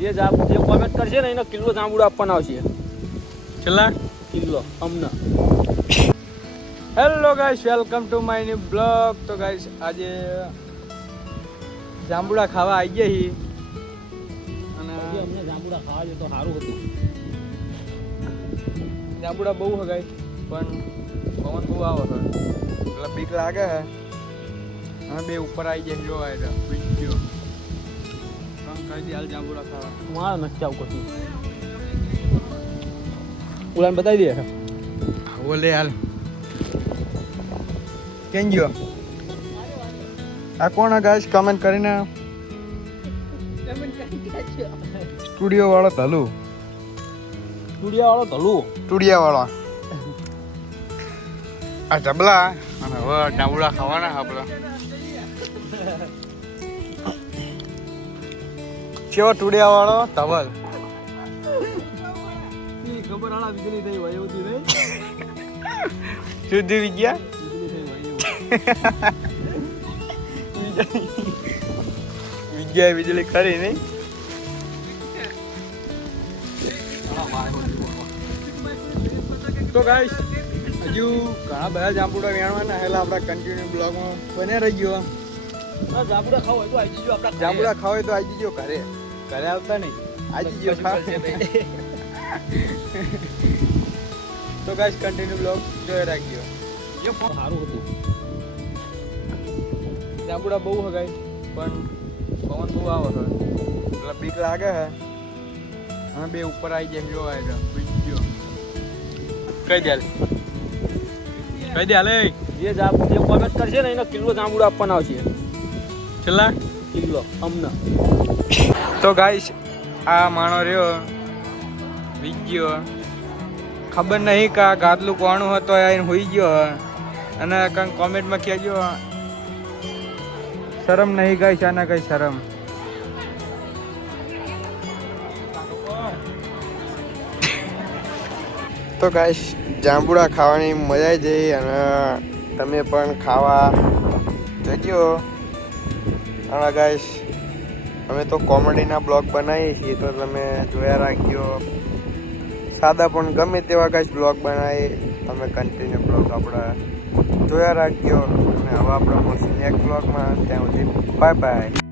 જે કોમેન્ટ કરશે ને એનો કિલો જાંબુડા આપવાના આવશે. કેટલા કિલો અમને. Hello guys, welcome to my new blog. તો ગાઈસ આજે જાંબુડા ખાવા આવી ગયા છીએ અને અમને જાંબુડા ખાવા જોઈએ તો સારું હતું. જાંબુડા બહુ છે ગાઈસ, પણ પવન બહુ આવે છે એટલે બીક લાગે છે. અમે બે ઉપર આવી ગયા જોવા એટલે બીજો પણ કહી દે હાલ જાંબુડા ખાવા. મારા નથી આવું કશું. ઉલાને બતાવી દે. બોલે હાલ કેમ ગયો આ કોણ ગાઈસ કમેન્ટ કરીને સ્ટુડિયો વાળો ધલુ વાળો ધલું ટુડિયા વાળો આ જબલા અને હવે જાંબુડા ખાવાના આપણે કેવો ટુડિયા વાળો ધવલ ખબર આલા વીજળી થઈ હોય એવું નહીં. શુદ્ધ વિદ્યા વિદ્યા વીજળી ખરી નહીં. તો ગાઈસ હજુ ઘણા બધા જાંબુડા વેણવાના એટલે આપણા કન્ટિન્યુ બ્લોગમાં બન્યા રહી ગયો. જાંબુડા ખાવ હોય તો આવી જજો. આપણા જાંબુડા ખાવ હોય તો આવી જજો ઘરે. ઘરે આવતા નહીં આવી જજો ખાવ. તો ગાઈસ કન્ટિન્યુ બ્લોગ જોઈ રાખજો. સારું હતું. જાંબુડા બહુ છે ગાઈસ, પણ પવન બહુ આવે છે એટલે બીક લાગે છે. અમે બે ઉપર આવી ગયા જોવા એટલે બીજો કઈ દે કઈ દે હાલે. જે કોમેન્ટ કરશે ને એનો કિલો જાંબુડા આપવાના આવશે. કેટલા કિલો અમને. તો ગાઈસ આ માણો રહ્યો વિજ્યો ખબર નહીં કે આ ગાદલું કોણું હતો એને હોઈ ગયો અને કંઈક કોમેન્ટમાં કહેજો શરમ નહીં ગાઈસ, આના કઈ શરમ. તો ગાઈસ જાંબુડા ખાવાની મજા આવી જઈ અને તમે પણ ખાવા જજો. અને ગાઈસ અમે તો કોમેડીના બ્લોગ બનાવીએ છીએ તો તમે જોયા રાખજો. સાદા પણ ગમે તેવા ગાઈસ બ્લોગ બનાવીએ તમે કન્ટિન્યુ બ્લોગ આપણા જોયા રાખજો. અને હવે આપણે મળશું નેક્સ્ટ બ્લોગમાં. ત્યાં સુધી બાય બાય.